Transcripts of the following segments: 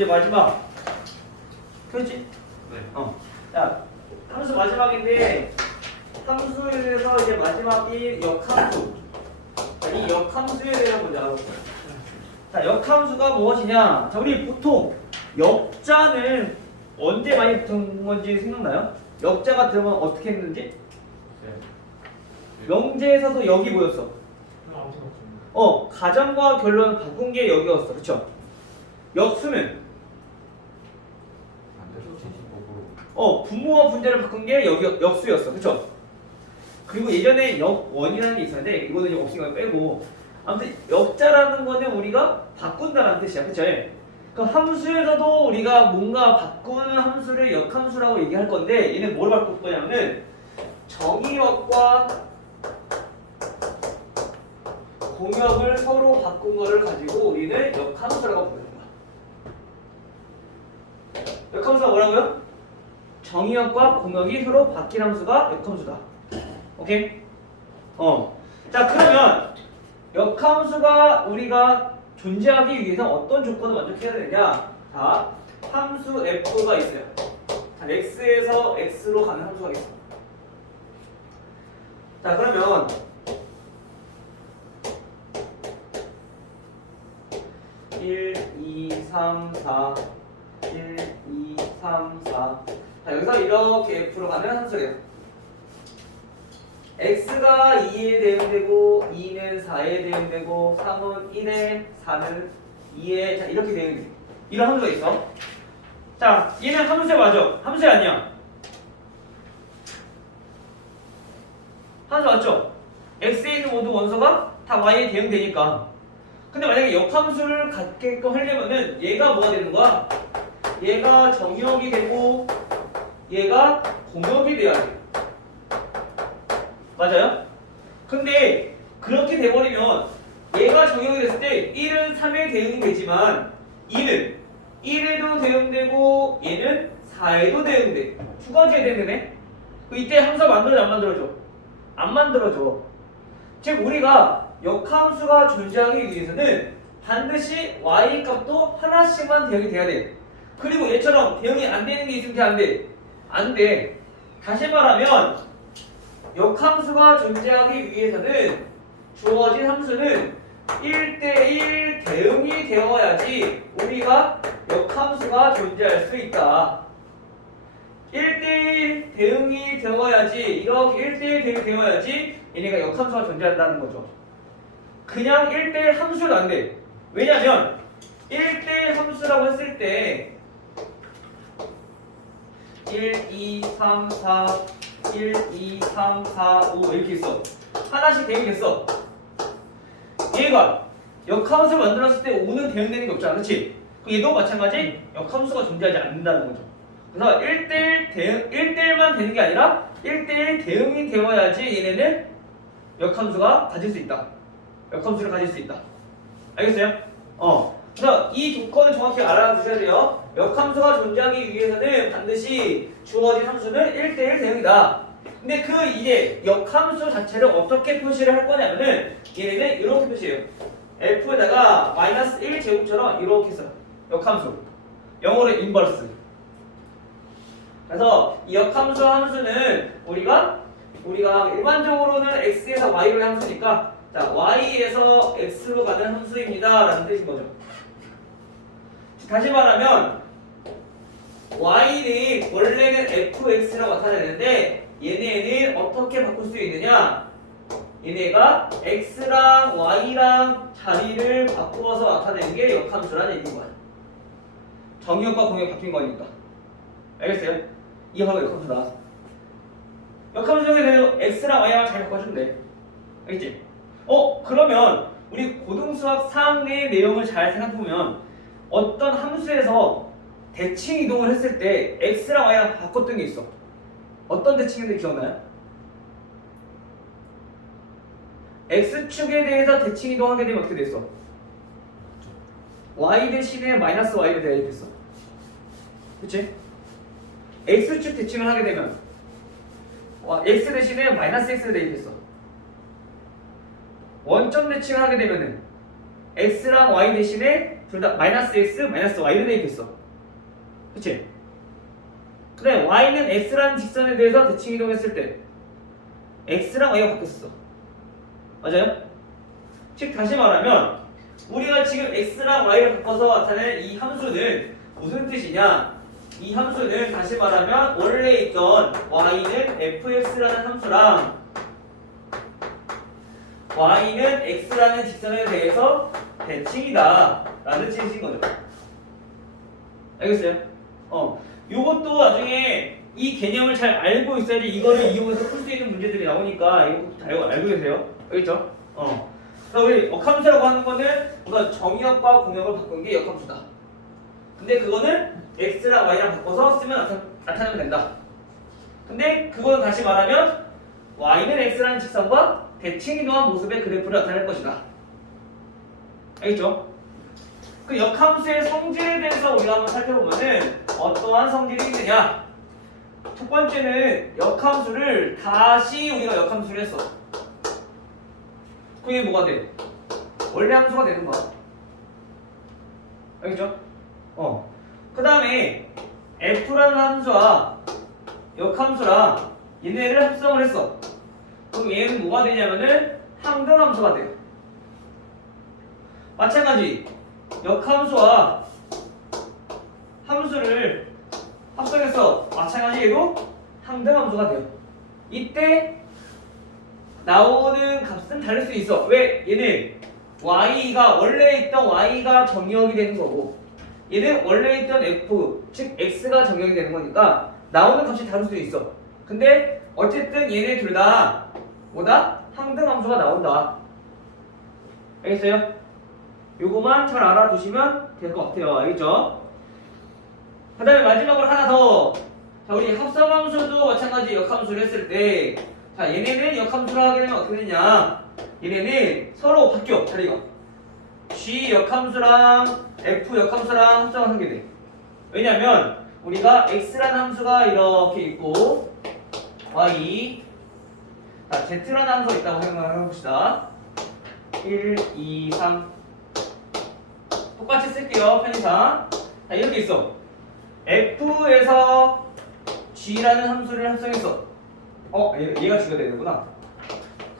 이제 마지막. 그렇지? 네. 자, 함수 마지막인데 함수에서 이제 마지막이 역함수. 자, 이 역함수에 대해서 먼저 알아볼게요. 자, 역함수가 무엇이냐? 자, 우리 보통 역자는 언제 많이 붙은 건지 생각나요? 역자가 들어가면 어떻게 했는지? 명제에서도 여기 뭐였어? 가정과 결론을 바꾼 게 여기였어. 그쵸? 역수는 분모와 분자를 바꾼 게 여기 역수였어. 그쵸? 그리고 예전에 역원이라는 게 있었는데 이거는 이제 없으니까 빼고, 아무튼 역자라는 거는 우리가 바꾼다는 뜻이야. 그쵸? 그 함수에서도 우리가 뭔가 바꾸는 함수를 역함수라고 얘기할 건데, 얘는 뭘 바꿀 거냐면은 정의역과 공역을 서로 바꾼 거를 가지고 우리는 역함수라고 부르는 거야. 역함수가 뭐라고요? 정의역과 공역이 서로 바뀐 함수가 역함수다. 오케이? 자, 그러면 역함수가 우리가 존재하기 위해서 어떤 조건을 만족해야 되느냐? 자, 함수 f가 있어요. 자, x에서 x로 가는 함수가 있어. 자, 그러면 1, 2, 3, 4 1, 2, 3, 4 자, 여기서 이렇게 f로 가는 함수래요. x가 2에 대응되고 2는 4에 대응되고 3은 1에 4는 2에 자, 이렇게 대응돼. 이런 함수가 있어. 자, 얘는 함수야 맞아? 함수야 아니야? 함수 맞죠? x에 있는 모든 원소가 다 y에 대응되니까. 근데 만약에 역함수를 갖게끔 하려면은 얘가 뭐가 되는 거야? 얘가 정역이 되고 얘가 공역이 돼야 돼. 맞아요? 근데 그렇게 돼버리면 얘가 정역이 됐을 때 1은 3에 대응이 되지만 2는 1에도 대응되고 얘는 4에도 대응돼. 두 가지에 대응되네? 이때 함수가 만들어져 안 만들어져? 안 만들어져. 즉 우리가 역함수가 존재하기 위해서는 반드시 y 값도 하나씩만 대응이 돼야 돼. 그리고 얘처럼 대응이 안 되는 게 있으면 안 돼. 안 돼. 다시 말하면 역함수가 존재하기 위해서는 주어진 함수는 1대1 대응이 되어야지 우리가 역함수가 존재할 수 있다. 1대1 대응이 되어야지, 이렇게 1대1 대응이 되어야지 얘네가 역함수가 존재한다는 거죠. 그냥 1대1 함수도 안 돼. 왜냐면 1대1 함수라고 했을 때 1, 2, 3, 4 1, 2, 3, 4, 5 이렇게 있어. 하나씩 대응이 됐어. 얘가 역함수를 만들었을 때 5는 대응되는 게 없잖아. 그치? 얘도 마찬가지 역함수가 존재하지 않는다는 거죠. 그래서 1대1 대응, 1대1만 되는 게 아니라 1대1 대응이 되어야지 얘네는 역함수가 가질 수 있다. 역함수를 가질 수 있다. 알겠어요? 그래서 이 조건을 정확히 알아두셔야 돼요. 역함수가 존재하기 위해서는 반드시 주어진 함수는 1대1 대응이다. 근데 그 이제 역함수 자체를 어떻게 표시를 할 거냐면은 얘네는 이렇게 표시해요. f에다가 마이너스 1 제곱처럼 이렇게 써요. 역함수. 영어로 인버스. 그래서 이 역함수 함수는 우리가 일반적으로는 x에서 y로의 함수니까 자, y에서 x로 가는 함수입니다 라는 뜻인 거죠. 다시 말하면 y는 원래는 fx라고 나타내는데 얘네는 어떻게 바꿀 수 있느냐? 얘네가 x랑 y랑 자리를 바꾸어서 나타내는 게 역함수라는 얘기인 거야. 정역과 공역 바뀐 거니까. 알겠어요? 이 바로 역함수다. 역함수 중에 대해서 x랑 y랑 잘 바꿔주면 돼. 알겠지? 그러면 우리 고등수학 4학년의 내용을 잘 생각해보면 어떤 함수에서 대칭 이동을 했을 때 x랑 y랑 바꿨던 게 있어. 어떤 대칭인지 기억나요? x축에 대해서 대칭 이동하게 되면 어떻게 됐어? y 대신에 마이너스 y로 대입했어. 그치? x축 대칭을 하게 되면 x 대신에 마이너스 x를 대입했어. 원점 대칭을 하게 되면은 x랑 y 대신에 둘 다 마이너스 x, 마이너스 y로 대입했어. 그치? 근데 y는 x라는 직선에 대해서 대칭 이동했을 때 x랑 y가 바뀌었어. 맞아요? 즉 다시 말하면 우리가 지금 x랑 y를 바꿔서 나타낸 이 함수는 무슨 뜻이냐? 이 함수는 다시 말하면 원래 있던 y는 fx라는 함수랑 y는 x라는 직선에 대해서 대칭이다 라는 뜻인 거죠. 알겠어요? 요것도 나중에 이 개념을 잘 알고 있어야지 이거를 이용해서 풀 수 있는 문제들이 나오니까 이것도 잘 알고 계세요. 알겠죠? 그래서 우리 역함수라고 하는 거는 우리가 정의역과 공역을 바꾼 게 역함수다. 근데 그거는 x랑 y랑 바꿔서 쓰면 나타내면 된다. 근데 그거는 다시 말하면 y는 x라는 직선과 대칭 이동한 모습의 그래프를 나타낼 것이다. 알겠죠? 그 역함수의 성질에 대해서 우리가 한번 살펴보면은 어떠한 성질이 있느냐? 첫 번째는 역함수를 다시 우리가 역함수를 했어. 그게 뭐가 돼? 원래 함수가 되는 거야. 알겠죠? 그 다음에 f라는 함수와 역함수랑 얘네를 합성을 했어. 그럼 얘는 뭐가 되냐면은 항등함수가 돼요. 마찬가지 역함수와 함수를 합성해서 마찬가지 얘도 항등함수가 돼요. 이때 나오는 값은 다를 수 있어. 왜? 얘는 y가 원래 있던 y가 정의역이 되는 거고 얘는 원래 있던 f 즉 x가 정의역이 되는 거니까 나오는 값이 다를 수 있어. 근데 어쨌든 얘네 둘 다 뭐다? 항등함수가 나온다. 알겠어요? 요거만 잘 알아두시면 될 것 같아요. 알겠죠? 그 다음에 마지막으로 하나 더. 자, 우리 합성함수도 마찬가지 역함수를 했을 때 자, 얘네는 역함수를 하게 되면 어떻게 되냐? 얘네는 서로 바뀌어, 자리가. G 역함수랑 F 역함수랑 합성을 하게 돼. 왜냐면 우리가 X라는 함수가 이렇게 있고 Y 자, Z라는 함수가 있다고 생각을 해봅시다. 1, 2, 3 똑같이 쓸게요, 편의상. 자, 이렇게 있어. F에서 G라는 함수를 합성했어. 얘가 G가 되는구나.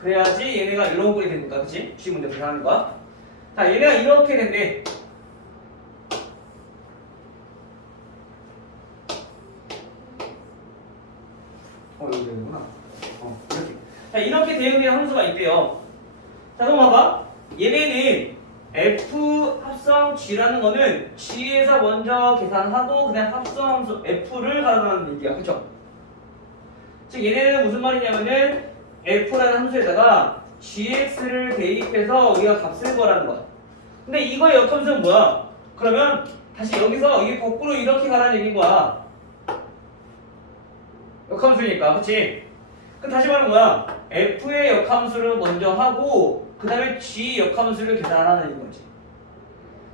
그래야지 얘네가 이런 꼴이 되니까, 그치? G 문제 계산하는 거야. 자, 얘네가 이렇게 된대. 여기 되는구나. 이렇게. 자, 이렇게 대응되는 함수가 있대요. 자, 그럼 봐봐. 얘네는 F 합성 G라는 거는 G에서 먼저 계산하고 그냥 합성 함수 F를 가져가는 얘기야. 그쵸? 즉 얘네는 무슨 말이냐면은 F라는 함수에다가 GX를 대입해서 우리가 값을 구하라는 거야. 근데 이거의 역함수는 뭐야? 그러면 다시 여기서 이게 거꾸로 이렇게 가라는 얘기인 거야. 역함수니까, 그치? 그럼 다시 말하면 뭐야? F의 역함수를 먼저 하고 그 다음에 G 역함수를 계산하는 거지.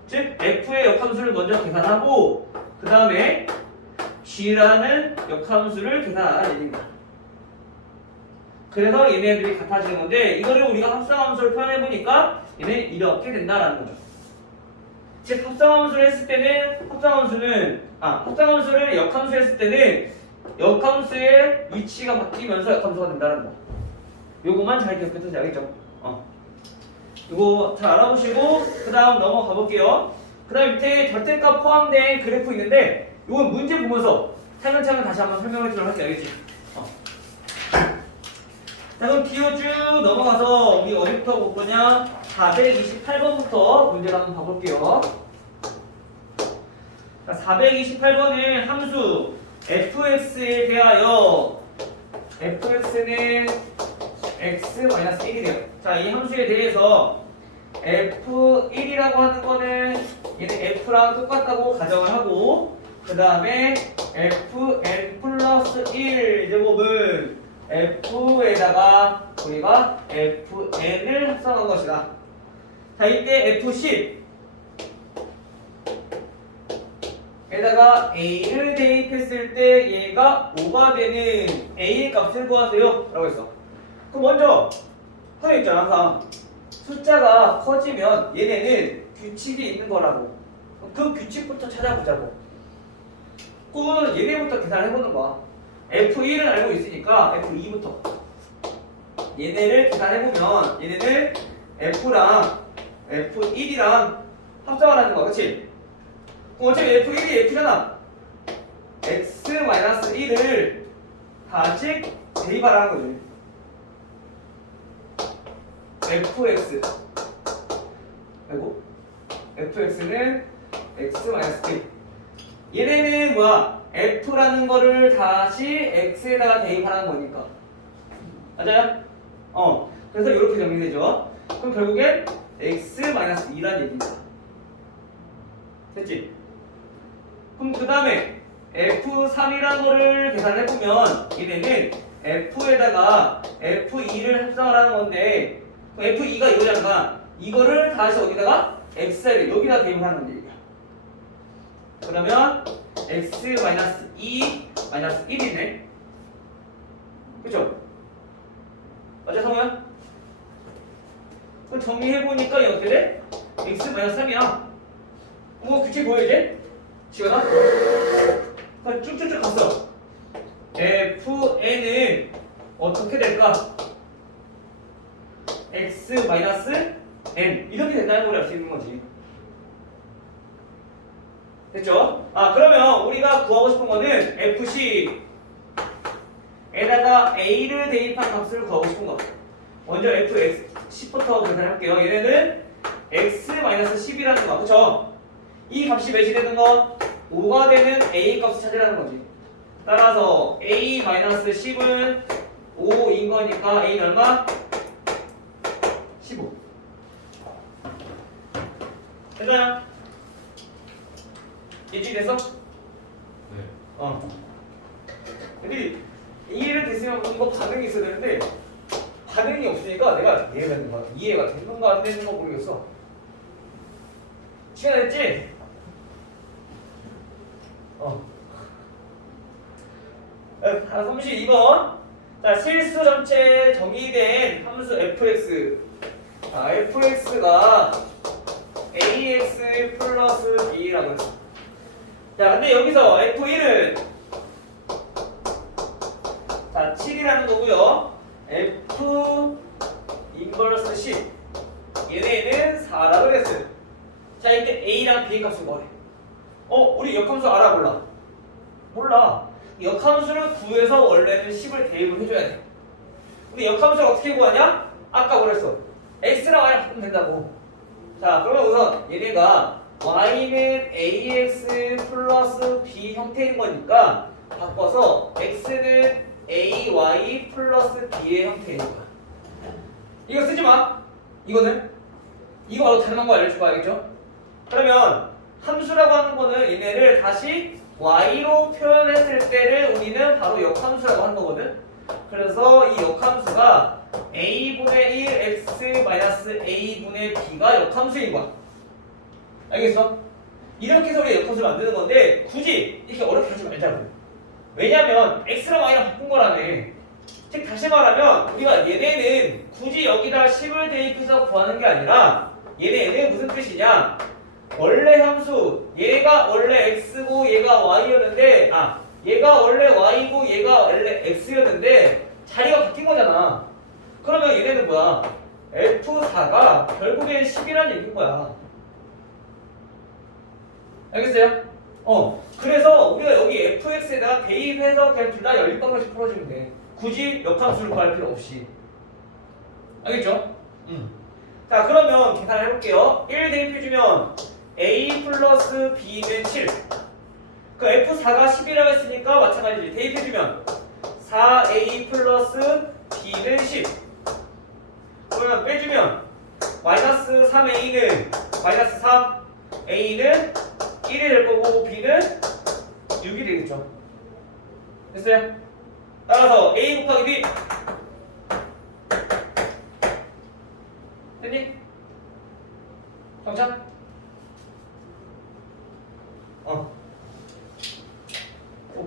즉 F의 역함수를 먼저 계산하고 그 다음에 G라는 역함수를 계산하는 얘기입니다. 그래서 얘네들이 같아지는 건데 이거를 우리가 합성함수를 표현해보니까 얘는 이렇게 된다라는 거죠. 즉 합성함수를 했을 때는 합성함수를 역함수 했을 때는 역함수의 위치가 바뀌면서 역함수가 된다는 거. 요거만 잘 기억해두세요. 알겠죠? 이거 잘 알아보시고 그 다음 넘어가 볼게요. 그 다음 밑에 절대값 포함된 그래프 있는데 이건 문제 보면서 차근차근 다시 한번 설명을 드리도록 할게요. 알겠지? 자, 그럼 뒤로 쭉 넘어가서 우리 어디부터 볼 거냐? 428번부터 문제를 한번 봐볼게요. 자, 428번은 함수 fx에 대하여 fx는 x-1이래요. 자, 이 함수에 대해서 f1이라고 하는 거는 얘는 f랑 똑같다고 가정을 하고 그 다음에 fn 플러스 1 제곱은 f에다가 우리가 fn을 합성한 것이다. 자, 이때 f10 에다가 a를 대입했을 때 얘가 5가 되는 a의 값을 구하세요 라고 했어. 그럼 먼저 하나 있잖아. 항상 숫자가 커지면 얘네는 규칙이 있는 거라고. 그 규칙부터 찾아보자고. 그 얘네부터 계산해보는 거야. F1은 알고 있으니까 F2부터 얘네를 계산해보면 얘네를 F랑 F1이랑 합성하라는 거야. 그치? 그럼 어차피 F1이 F잖아. X-1을 다시 대입하라는 거지. fx 아이고 fx는 x-1 얘네는 뭐야? f라는 거를 다시 x에다가 대입하라는 거니까 맞아요? 그래서 이렇게 정리되죠. 그럼 결국엔 x-2라는 얘기입니다. 됐지? 그럼 그 다음에 F3이라는 거를 계산해보면 얘네는 F에다가 F2를 합성하라는 건데 F2가 이거잖아. 이거를 다시 어디다가 X를 여기다 대입하는 건데 그러면 X-2 1이네. 그쵸? 맞아 성우야? 그럼 정리해보니까 이게 어떻게 돼? X-3이야. 뭐 규칙 보여 이제? 지원아? 쭉쭉쭉 갔어. Fn은 어떻게 될까? X-n 이렇게 된다는 걸 알 수 있는 거지. 됐죠? 그러면 우리가 구하고 싶은 거는 FC에다가 A를 대입한 값을 구하고 싶은 거. 먼저 F10부터 계산할게요. 얘네는 X-10이라는 거. 그쵸? 이 값이 몇이 되는 거? 5가 되는 A 값을 찾으라는 거지. 따라서 A-10은 5인 거니까 A는 얼마? 15. 됐나요? 이해가 됐어? 네. 근데 이해를 됐으면 이거 반응이 있어야 되는데 반응이 없으니까 내가 이해가 되는 건가 안 되는 건가 모르겠어. 시간 됐지? 자, 32번. 자, 실수 전체 정의된 함수 fx. fx가 ax 플러스 b라고 했어. 자, 근데 여기서 f1은 자, 7이라는 거고요. f 인버스 10. 얘네는 4라고 그랬어요. 자, 이때 a랑 b의 값을 구하래. 우리 역함수 알아 몰라? 몰라. 역함수를 구해서 원래는 10을 대입을 해줘야 돼. 근데 역함수를 어떻게 구하냐? 아까 그랬어. x랑 y랑 바꾸면 된다고. 자, 그러면 우선 얘네가 y는 ax 플러스 b 형태인 거니까 바꿔서 x는 ay 플러스 b의 형태인 거야. 이거 쓰지 마. 이거는 이거 바로 다른 방법 알려줄 거 알겠죠? 그러면 함수라고 하는 거는 얘네를 다시 y로 표현했을 때를 우리는 바로 역함수라고 하는 거거든. 그래서 이 역함수가 a분의 1 x-a분의 b가 역함수인 거야. 알겠어? 이렇게 해서 우리가 역함수를 만드는 건데 굳이 이렇게 어렵게 하지 말자고. 왜냐면 x랑 y랑 바꾼 거라며. 즉 다시 말하면 우리가 얘네는 굳이 여기다 10을 대입해서 구하는 게 아니라 얘네는 무슨 뜻이냐? 원래 함수 얘가 원래 x고 얘가 y였는데 얘가 원래 y고 얘가 원래 x였는데 자리가 바뀐 거잖아. 그러면 얘네는 뭐야? f4가 결국엔 10이라는 얘기인 거야. 알겠어요? 그래서 우리가 여기 fx에다가 대입해서 그냥 둘 다 연립방정식 풀어주면 돼. 굳이 역함수를 구할 필요 없이. 알겠죠? 자, 그러면 계산을 해볼게요. 1 대입해주면 a 플러스 b는 7. 그 f4가 10이라고 했으니까 마찬가지지. 대입해주면 4a 플러스 b는 10. 그러면 빼주면 마이너스 3a는 마이너스 3, a는 1이 될 거고 b는 6이 되겠죠. 됐어요? 따라서 a 곱하기 b 됐니? 정찬?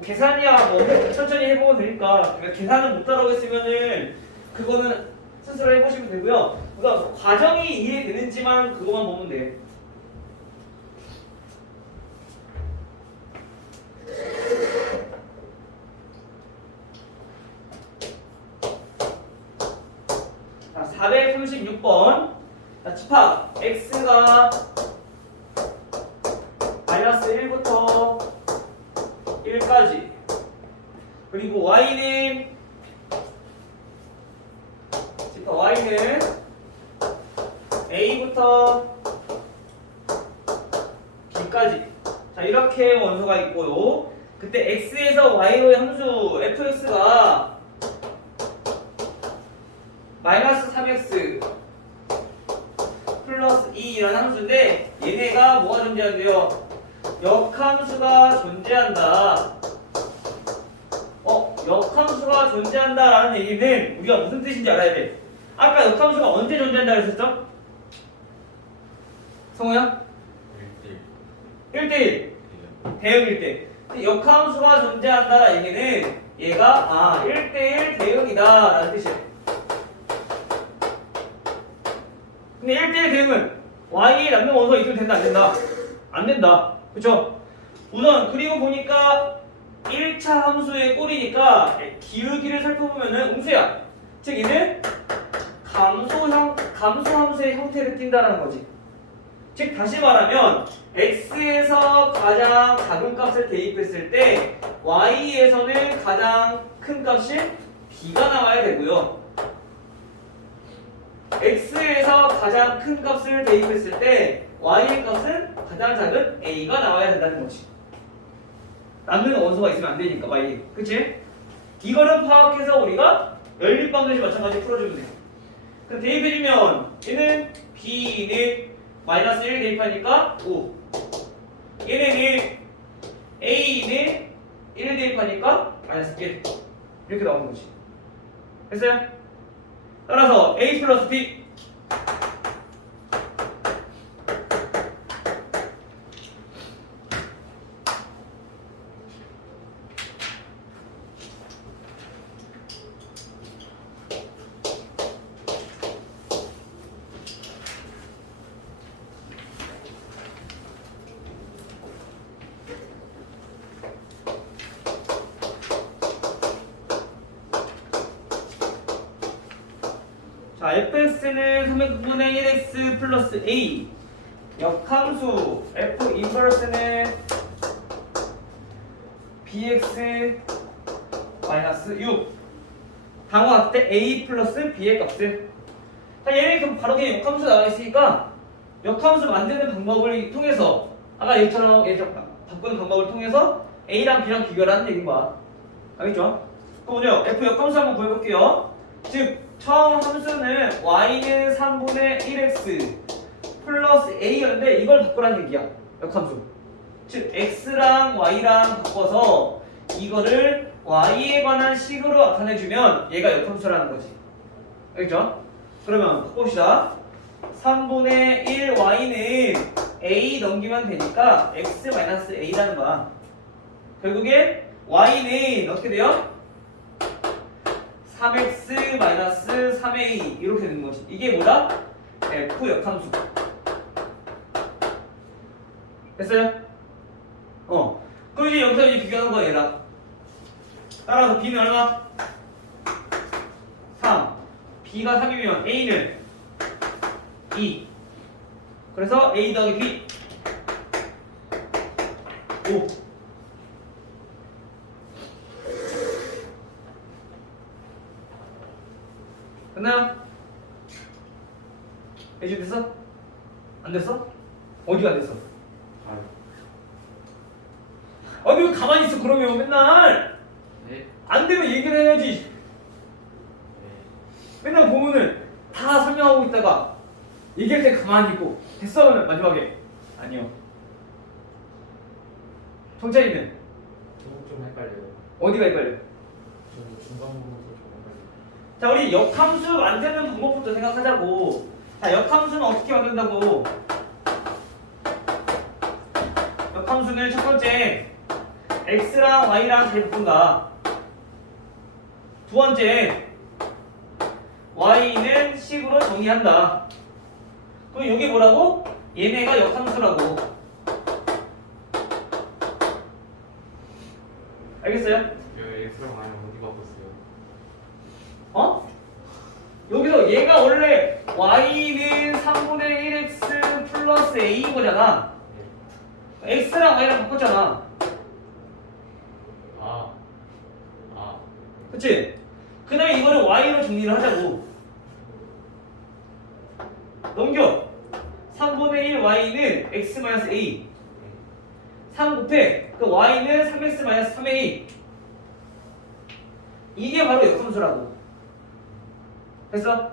계산이야 뭐 천천히 해보면 되니까 계산을 못 따라오겠으면은 그거는 스스로 해보시면 되고요. 우선 과정이 이해되는지만 그것만 보면 돼. 436번. 자, 집합 x가 마이너스 1부터 1까지. 그리고 y는 집합 y는 a부터 b까지. 자, 이렇게 원소가 있고요. 그때 x에서 y로의 함수 fx가 마이너스 3x 플러스 2라는 함수인데 얘네가 뭐가 존재한대요? 역함수가 존재한다. 역함수가 존재한다라는 얘기는 우리가 무슨 뜻인지 알아야 돼. 아까 역함수가 언제 존재한다 그랬었죠? 성우야? 1대1 대응일 때. 근데 역함수가 존재한다라는 얘기는 얘가 1대1 대응이다라는 뜻이에요. 근데 1대1 대응은 y에 남는 원소가 있으면 된다 안 된다? 안 된다. 그쵸? 우선 그리고 보니까 1차 함수의 꼴이니까 기울기를 살펴보면은 음수야. 즉 얘는 감소 함수의 형태를 띈다는 거지. 즉 다시 말하면 x에서 가장 작은 값을 대입했을 때 y에서는 가장 큰 값이 b가 나와야 되고요. x에서 가장 큰 값을 대입했을 때 y의 값은 가장 작은 a가 나와야 된다는 거지. 남는 원소가 있으면 안 되니까 y. 그치? 이거를 파악해서 우리가 연립방정식 마찬가지 풀어주면 돼. 그럼 대입해주면 얘는 b는 마이너스 1 대입하니까 5. 얘는 a는 1 대입하니까 마이너스 1. 이렇게 나오는 거지. 됐어요? 따라서 a 플러스 b 자, fx는 300분의 1x 플러스 a. 역함수 f 인버스는 bx 마이너스 6. 방어 왔을 때 a 플러스 b의 값을. 자, 얘는 그럼 바로 그냥 역함수 나와 있으니까 역함수 만드는 방법을 통해서 아까 얘처럼 바꾸는 방법을 통해서 a랑 b랑 비교를 하는 얘기인 거야. 알겠죠? 그럼요, f 역함수 한번 구해볼게요. 즉 처음 함수는 y는 3분의 1x 플러스 a였는데 이걸 바꾸라는 얘기야. 역함수. 즉 x랑 y랑 바꿔서 이거를 y에 관한 식으로 나타내주면 얘가 역함수라는 거지. 알겠죠? 그러면 바꿉시다. 3분의 1 y는 a 넘기면 되니까 x-a라는 거야. 결국에 y는 어떻게 돼요? 3x-3a 이렇게 되는 거지. 이게 뭐다? f 역함수. 됐어요? 그럼 이제 여기서 이제 비교하는 거야 얘랑. 따라서 b는 얼마? 3. b가 3이면 a는 2. 그래서 a 더하기 b 5. 됐나요? 해주 됐어? 안 됐어? 어디가 됐어? 아니 왜 가만히 있어 그러면 맨날 네. 안 되면 얘기를 해야지. 맨날 보면은 다 설명하고 있다가 얘기할 때 가만히 있고 됐어 하면 마지막에 아니요. 정찬이는 좀 헷갈려요. 어디가 헷갈려? 저는 중간 부분에서 좀 헷갈려요. 자, 우리 역함수 만드는 방법부터 생각하자고. 자, 역함수는 어떻게 만든다고? 역함수는 첫 번째 x랑 y랑 잘 바꾼다. 두 번째 y는 식으로 정의한다. 그럼 이게 뭐라고? 얘네가 역함수라고. 알겠어요? 엑스랑 아예 어디 바꿨어요? 어? 여기서 얘가 원래 y는 3분의 1x 플러스 a인 거잖아. x랑 y랑 바꿨잖아. 아. 그치? 그 다음에 이거를 y로 정리를 하자고. 넘겨. 3분의 1 y는 x 마이너스 a. 3 곱해 그 y는 3x 마이너스 3a. 이게 바로 역함수라고. 됐어?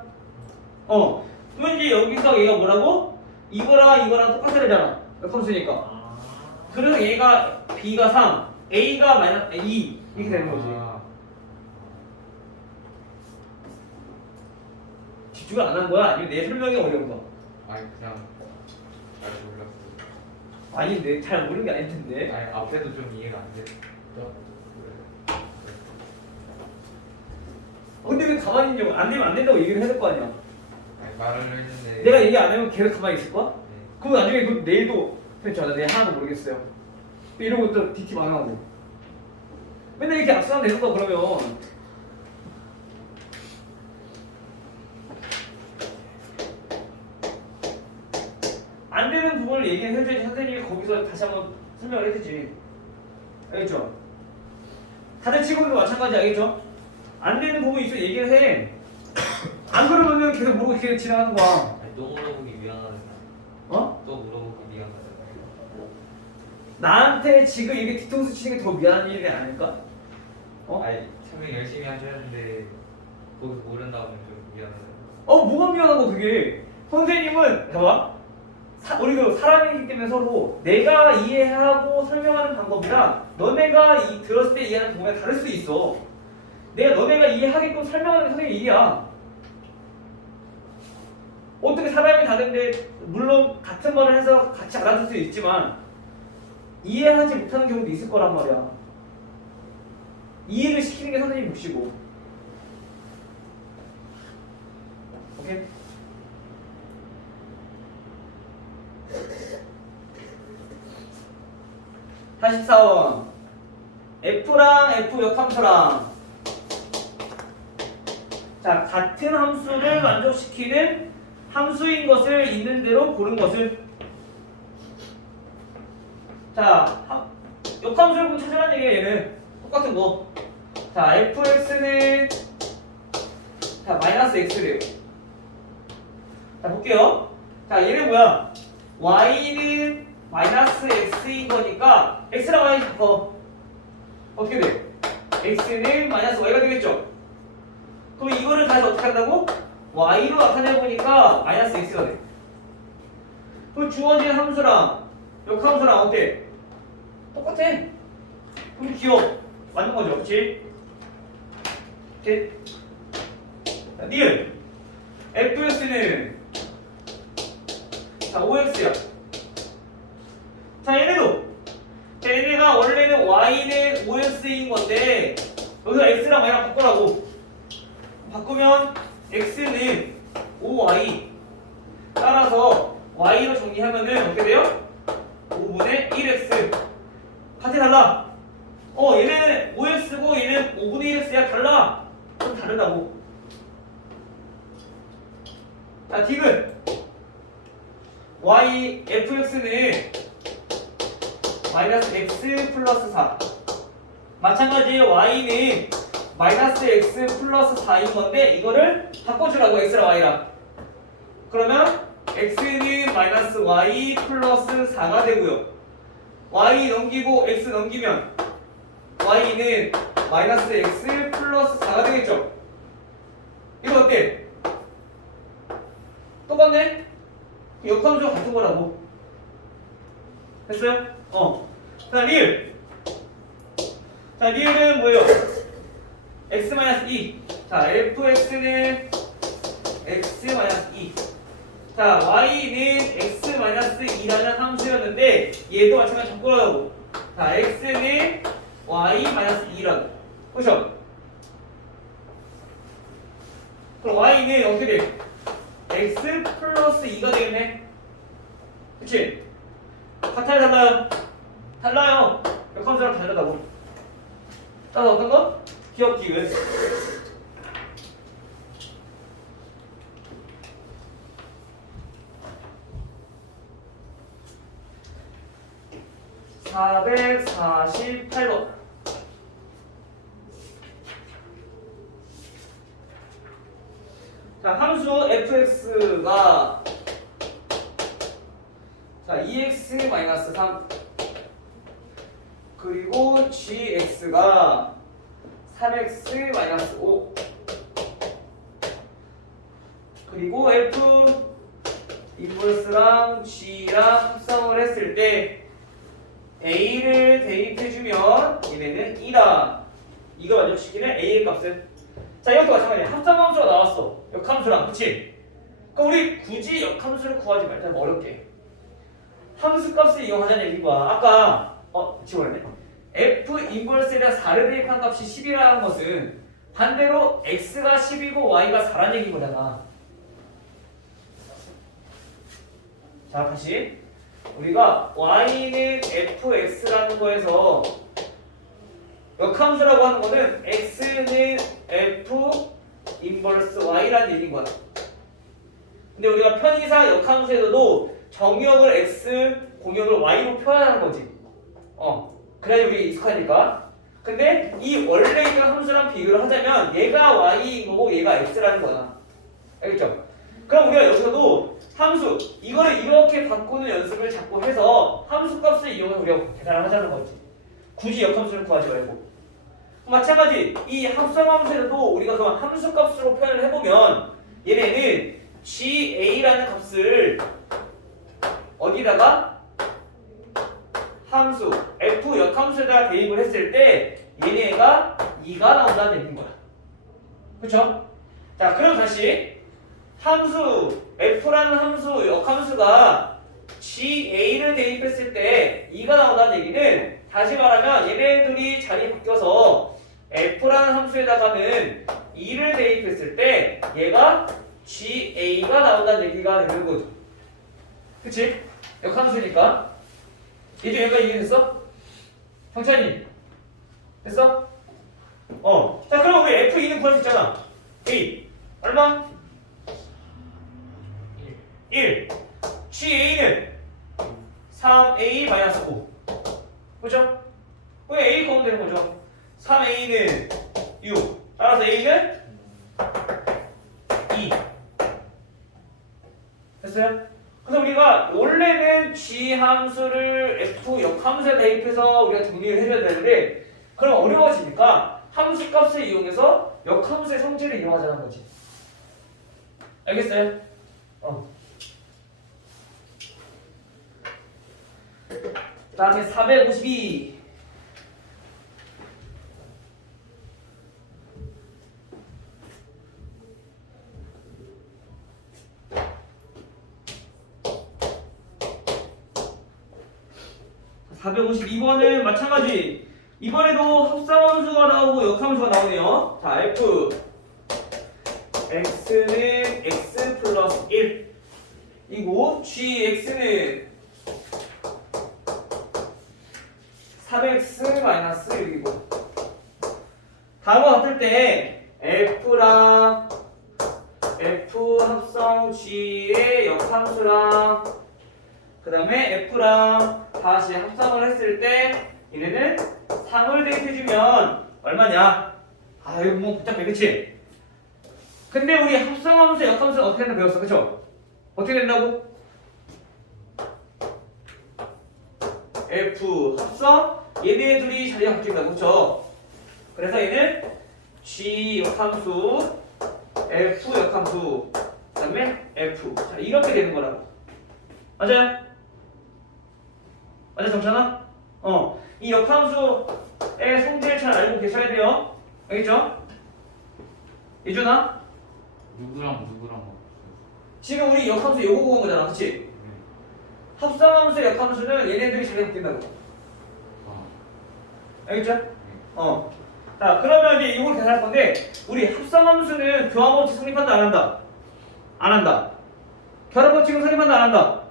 그러면 이제 여기서 얘가 뭐라고? 이거랑 똑같으려잖아. 역함수니까. 그래서 얘가 b가 3, a가 마이너스 2 이렇게 되는 거지. 집중을 안 한 거야? 아니면 내 설명이 어려운 거? 아니 그냥 잘 몰랐어. 아닌데 잘 모르는 게 아닐 텐데. 아니 앞에도 좀 이해가 안 돼. 근데 왜 가만히 있냐고. 안 되면 안 된다고 얘기를 해야 될 거 아니야. 아니 말을 했는데. 내가 얘기 안 하면 계속 가만히 있을 거야? 네. 그럼 나중에 그 내일도 괜찮아. 내가 하나도 모르겠어요. 이러고 또 DT 망하고. 맨날 이렇게 악수하면 되는 거 그러면. 안 되는 부분을 얘기를 해줘야지 선생님이 거기서 다시 한번 설명을 해주지. 알겠죠? 다들 친구들도 마찬가지 알겠죠? 안 되는 부분이 있어 얘기를 해. 안 그러면은 계속 모르고 이렇게 지나가는 거야. 아니, 또 물어보기 미안하다. 어? 또 물어보기 미안하다. 나한테 지금 이게 뒤통수 치는 게 더 미안한 일이 아닐까? 아니 설명 열심히 하셨는데 거기서 모른다고 하면 좀 미안하다. 뭐가 미안한 거 그게. 선생님은 봐봐. 우리도 사람이기 때문에 서로 내가 이해하고 설명하는 방법이랑 너네가 들었을 때 이해하는 방법이 다를 수 있어. 내가 너네가 이해하게끔 설명하는 게 선생님 일이야. 어떻게 사람이 다른데 물론 같은 말을 해서 같이 알아들 수 있지만 이해하지 못하는 경우도 있을 거란 말이야. 이해를 시키는 게 선생님 몫이고. 오케이? 다시 4번 F랑 F 역함수랑 자 같은 함수를 만족시키는 함수인 것을 있는 대로 고른 것을. 자 역함수를 좀 찾으라는 얘기야. 얘는 똑같은 거. 자 fx는 자 마이너스 x래요. 자 볼게요. 자 얘는 뭐야? y는 마이너스 x인 거니까 x랑 y 바꿔. 어떻게 돼? x는 마이너스 y가 되겠죠? 그럼 이거를 다시 어떻게 한다고? y로 나타내보니까 마이너스 x가 돼. 그 주어진 함수랑 역함수랑 어때? 똑같아. 그럼 기억 맞는 거죠, 그렇지? 오케이. 자, 니은 fx는 자 5x야. 자 얘네도 자 얘네가 원래는 y는 5x인 건데 여기서 x랑 y랑 바꾸라고. 바꾸면 x는 5y 따라서 y로 정리하면은 어떻게 돼요? 5분의 1x 같이 달라. 얘는 5x고 얘는 5분의 1x야. 달라. 좀 다르다고. 자 디귿 y fx는 마이너스 x 플러스 4 마찬가지로 y는 마이너스 x 플러스 4인 건데 이거를 바꿔주라고 x랑 y랑. 그러면 x는 마이너스 y 플러스 4가 되고요. y 넘기고 x 넘기면 y는 마이너스 x 플러스 4가 되겠죠. 이거 어때? 똑같네? 역함수가 같은 거라고. 됐어요? 자 리을. 자 리을은 뭐예요? x-2. 자 fx는 x-2. 자 y는 x-2라는 함수였는데 얘도 마찬가지로 바꾸라고. 자 x는 y-2라고. 그렇죠? 그럼 y는 어떻게 돼? x 플러스 2가 되겠네. 그치? 같아요 달라요? 달라요. 역함수랑 다르다고. 따라서 어떤 거? 기억 기근. 448번. 자, 함수 fx가 자 2x-3 그리고 gx가 3x-5 그리고 f 인버스랑 g랑 합성을 했을 때 a를 대입해주면 얘네는 2다. 이거 만족시키는 a의 값은 자 이것도 마찬가지야. 합성함수가 나왔어. 역함수랑 그치? 그럼 우리 굳이 역함수를 구하지 말자. 어렵게 함수 값을 이용하자는 얘기인 거야. 아까 지워냈네. f 인버스에다 4를 대입한 값이 10이라는 것은 반대로 x가 10이고 y가 4라는 얘기인 거잖아. 자 다시 우리가 y는 fx라는 거에서 역함수라고 하는 거는 x는 f 인버스 y라는 얘기인 거야. 근데 우리가 편의상 역함수에서도 정역을 x, 공역을 y로 표현하는 거지. 그래야 우리 익숙하니까. 근데 이 원래 있는 함수랑 비교를 하자면 얘가 y인 거고 얘가 x라는 거야. 알겠죠? 그럼 우리가 여기서도 함수 이거를 이렇게 바꾸는 연습을 자꾸 해서 함수 값을 이용해서 우리가 계산을 하자는 거지. 굳이 역함수를 구하지 말고. 마찬가지 이 합성함수에서도 우리가 그 함수 값으로 표현을 해보면 얘네는 GA라는 값을 어디다가 함수 F 역함수에다가 대입을 했을 때 얘네가 2가 나온다는 얘기인 거야. 그쵸? 자 그럼 다시 함수 F라는 함수 역함수가 GA를 대입했을 때 2가 나온다는 얘기는 다시 말하면 얘네들이 자리 바뀌어서 F라는 함수에다가는 2를 대입했을 때 얘가 GA가 나온다는 얘기가 되는 거죠. 그치? 역함수니까. 이제 여기까지 이해됐어? 형찬이 됐어? 자 그럼 우리 F2는 구할 수 있잖아. A 얼마? 1 GA는 3A-5 그죠? 그럼 A 구하면 되는 거죠. 3A는 6 따라서 A는 2 됐어요? 그래서 우리가 원래는 G 함수를 F 역함수에 대입해서 우리가 정리를 해줘야 되는데 그럼 어려워지니까 함수 값을 이용해서 역함수의 성질을 이용하자는 거지. 알겠어요? 다음에 452 452번은 마찬가지. 이번에도 합성함수가 나오고 역함수가 나오네요. 자, F x는 x 플러스 1 이고 gx는 3x 마이너스 1이고 다음과 같을 때 f랑 f 합성 g의 역함수랑 그 다음에 f랑 다시 합성을 했을 때 얘네는 3을 대입해주면 얼마냐? 아 이거 뭐 복잡해 그치? 근데 우리 합성함수 역함수는 어떻게 된다 배웠어 그쵸? 어떻게 된다고? f 합성 얘네 둘이 자리가 바뀐다고 그쵸? 그래서 얘는 g 역함수 f 역함수 그 다음에 f 자 이렇게 되는 거라고 맞아요? 맞아 정찬아? 이 역함수의 성질을 잘 알고 계셔야 돼요. 알겠죠? 이준아? 누구랑 지금 우리 역함수 요거 구한 거잖아, 그치? 합성함수의 역함수는 얘네들이 자리가 바뀐다고. 알겠죠? 자, 그러면 이제 이걸 계산할 건데 우리 합성함수는 교환법칙 성립한다 안 한다? 안 한다. 결합법칙은 성립한다 안 한다?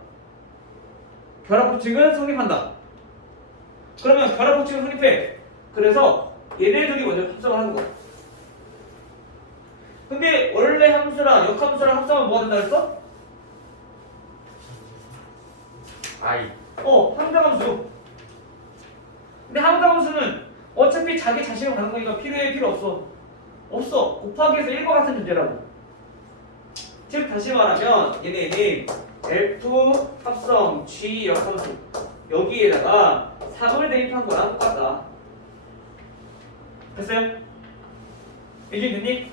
결합법칙은 성립한다. 그러면 결합법칙은 성립해. 그래서 얘네들이 먼저 합성을 하는 거야. 근데 원래 함수랑 역함수랑 합성은 뭐가 된다 그랬어? I 함정함수. 근데 함수 함수는 어차피 자기 자신을 가는 거니까 필요해 필요 없어. 없어. 곱하기에서 1과 같은 존재라고. 즉 다시 말하면 얘네는 F 합성 G 역함수 여기에다가 3을 대입한 거랑 똑같다. 됐어요? 이제 됐니?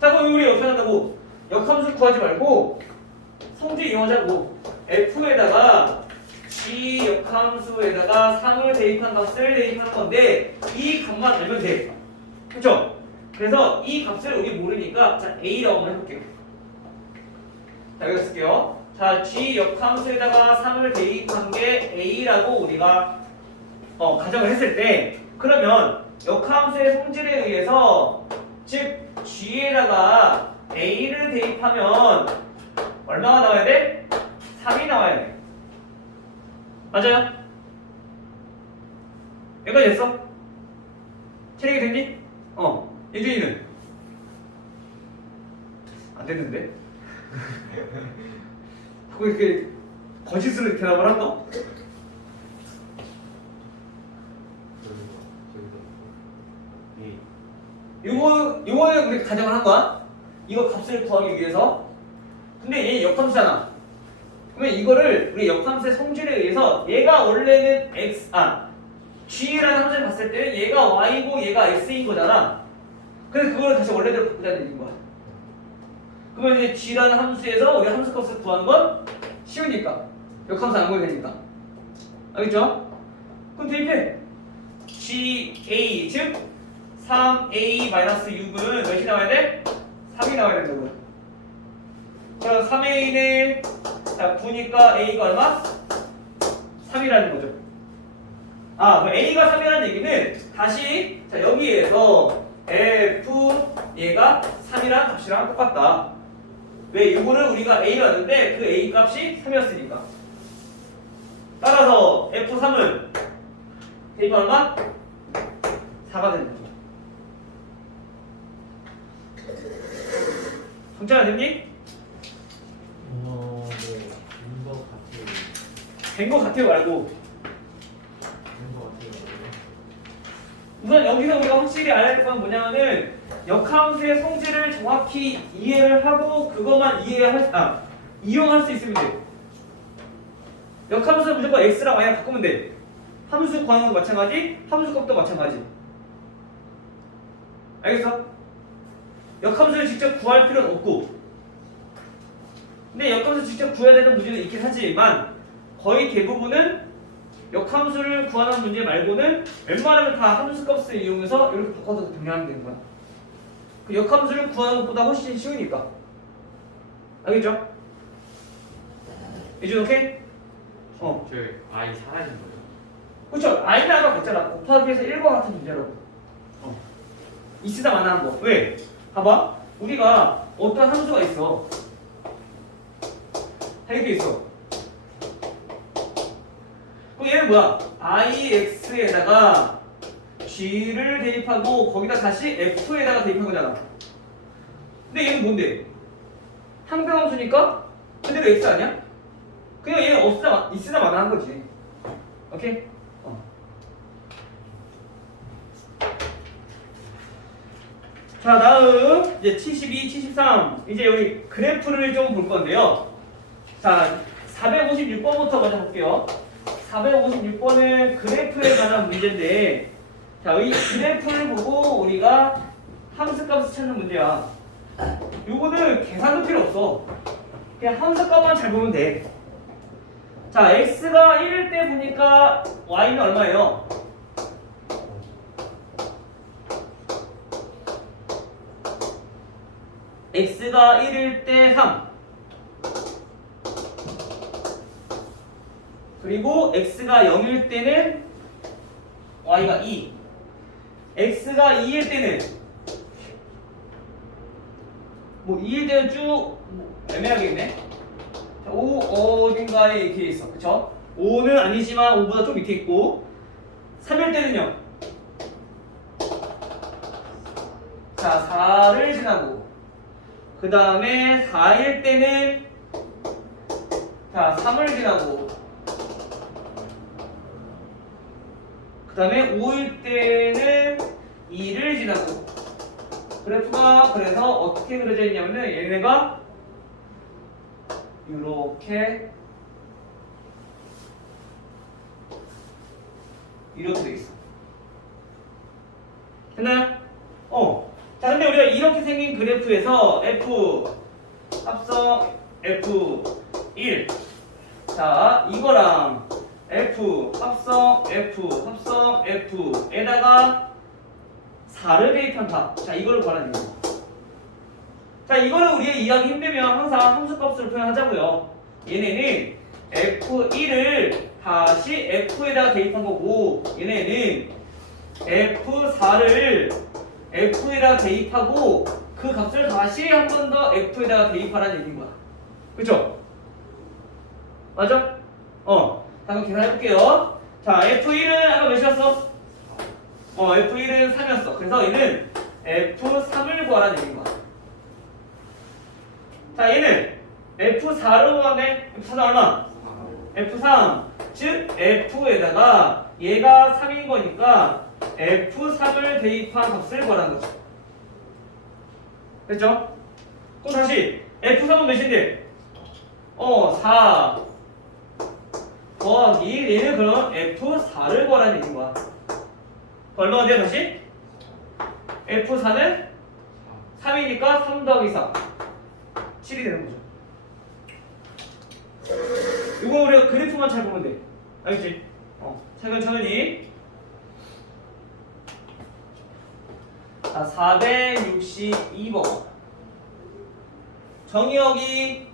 자 그럼 우리 어떻게 한다고? 역함수 구하지 말고 성질 이용하자고. F에다가 G 역함수에다가 3을 대입한 값을 대입하는 건데 이 값만 알면 돼. 그쵸? 그래서 이 값을 우리 모르니까 자 A라고 한번 해볼게요. 자 여기 쓸게요. 자 G 역함수에다가 3을 대입한 게 A라고 우리가 가정을 했을 때 그러면 역함수의 성질에 의해서 즉 G에다가 A를 대입하면 얼마가 나와야 돼? 3이 나와야 돼. 맞아요? 여기까지 됐어? 체력이 됐니? 예준이는? 안 됐는데? 자꾸 이렇게 거짓으로 대답을 한다? 요거는 우리 가정을 한 거야. 이거 값을 구하기 위해서. 근데 얘 역함수잖아. 그러면 이거를 우리 역함수의 성질에 의해서 얘가 원래는 G라는 함수를 봤을 때는 얘가 Y고 얘가 X인 거잖아. 그래서 그거를 다시 원래대로 바꾸자는 얘기인 거야. 그러면 이제 G라는 함수에서 우리 함수 값을 구하는 건 쉬우니까. 역함수 안 구해야 되니까. 알겠죠? 그럼 대입해. GA 즉 3A-6은 몇이 나와야 돼? 3이 나와야 된다고요. 그럼 3A는 자 9니까 A가 얼마? 3이라는 거죠. 그럼 A가 3이라는 얘기는 다시 자 여기에서 F 얘가 3이라는 값이랑 똑같다. 왜? 이거를 우리가 A로 했는데 그 A 값이 3이었으니까. 따라서 F3은 대입 얼마? 4가 되는 거죠. 정찰 안 됐니? 네. 된것 같아요. 된 거 같아요 말고. 된것 같아요. 우선 여기서 우리가 확실히 알아야 될 건 뭐냐면은 역함수의 성질을 정확히 이해를 하고 그것만 이용할 수 있으면 돼. 역함수는 무조건 x랑 y랑 바꾸면 돼. 함수 구하는 것도 마찬가지, 함수 값도 마찬가지. 알겠어? 역함수를 직접 구할 필요는 없고. 근데 역함수 직접 구해야 되는 문제는 있긴 하지만 거의 대부분은 역함수를 구하는 문제 말고는 웬만하면 다 함수 값을 이용해서 이렇게 바꿔서 정리하면 되는 거야. 그 역함수를 구하는 것보다 훨씬 쉬우니까. 알겠죠? 이제 오케이? 저 아이 사라진 거예요. 그렇죠. i는 아까 봤잖아. 곱하기에서 1과 같은 문제라고. 있으다 마나 한 거. 왜? 봐봐. 우리가 어떤 함수가 있어. 이렇게 있어. 그럼 얘는 뭐야? ix에다가 g를 대입하고 거기다 다시 f에다가 대입한 거잖아. 근데 얘는 뭔데? 항등함수니까 그대로 x 아니야? 그냥 얘는 있으다 마나 한 거지. 오케이? 자 다음 이제 72, 73 이제 여기 그래프를 좀 볼 건데요. 자 456번부터 먼저 볼게요. 456번은 그래프에 관한 문제인데 자 이 그래프를 보고 우리가 함수값을 찾는 문제야. 요거는 계산도 필요 없어. 그냥 함수값만 잘 보면 돼. 자 x가 1일 때 보니까 y는 얼마예요? x가 1일 때 3 그리고 x가 0일 때는 y가 2 x가 2일 때는 뭐 2일 때는 쭉 애매하겠네. 5 어딘가에 이렇게 있어. 그쵸? 5는 아니지만 5보다 좀 밑에 있고 3일 때는요. 자 4를 지나고 그 다음에 4일 때는 자 3을 지나고 그 다음에 5일 때는 2를 지나고. 그래프가 그래서 어떻게 그려져 있냐면은 얘네가 이렇게 돼 있어. 됐나요? 자, 근데 우리가 이렇게 생긴 그래프에서 F 합성 F1. 자, 이거랑 F 합성 F에다가 4를 대입한다. 자, 이거를 구하는 거예요. 자, 이거는 우리가 이해하기 힘들면 항상 함수값으로 표현하자고요. 얘네는 F1을 다시 F에다가 대입한 거고, 얘네는 F4를 F에다가 대입하고 그 값을 다시 한 번 더 F에다가 대입하라는 얘기인 거야. 그쵸? 맞아? 잠깐 계산해볼게요. 자, F1은 아까 몇이었어? F1은 3이었어. 그래서 얘는 F3을 구하라는 얘기인 거야. 자, 얘는 F4로 하면 F4는 얼마? F3. 즉, F에다가 얘가 3인 거니까 F3을 대입한 값을 구하라는 거죠. 됐죠? 그럼 다시 F3은 몇인데? 4 더하기 얘는 그럼 F4를 구하라는 얘기인 거야. 얼마가 돼요 다시? F4는 3이니까 3 더하기 4 7이 되는 거죠. 이거 우리가 그래프만 잘 보면 돼. 알겠지? 차근차근히. 자, 462번. 정의역이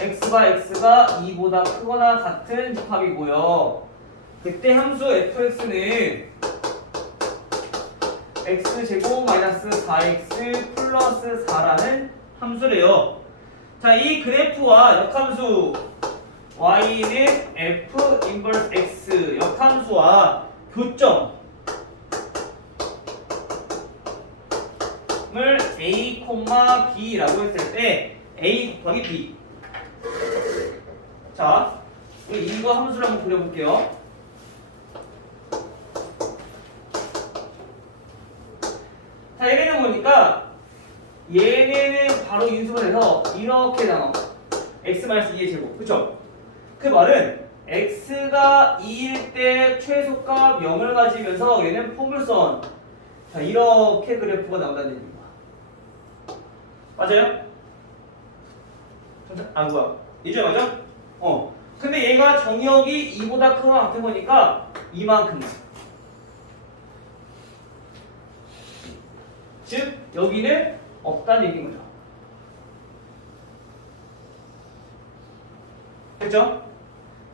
x가 2보다 크거나 같은 집합이고요. 그때 함수 fx는 x제곱 마이너스 4x 플러스 4라는 함수래요. 자, 이 그래프와 역함수 y는 f 인버스 x 역함수와 교점을 a, b라고 했을 때 a 곱하기 b. 자, 우리 이거 함수를 한번 그려볼게요. 자, 얘네는 보니까 얘네는 바로 인수가 돼서 이렇게 나와. x-2의 제곱. 그쵸? 그 말은 x가 2일 때 최소값 0을 가지면서 얘는 포물선. 자, 이렇게 그래프가 나온다는 얘기입니다. 맞아요? 뭐야. 이제 맞아? 근데 얘가 정역이 2보다 크거나 같은 거니까 이만큼. 즉 여기는 없다는 얘기인 거죠. 됐죠?